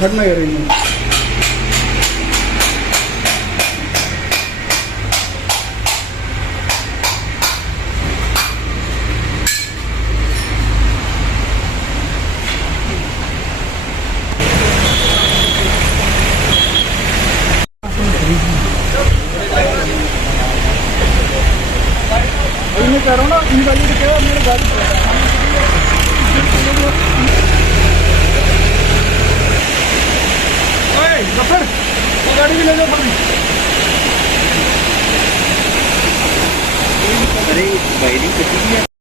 खड़ना यार इन्हें कह रहा हूँ ना इन गाड़ी को क्या मेरे गाड़ी गफर वो गाड़ी भी ले जाओ बड़ी अरे वायरिंग कटी है।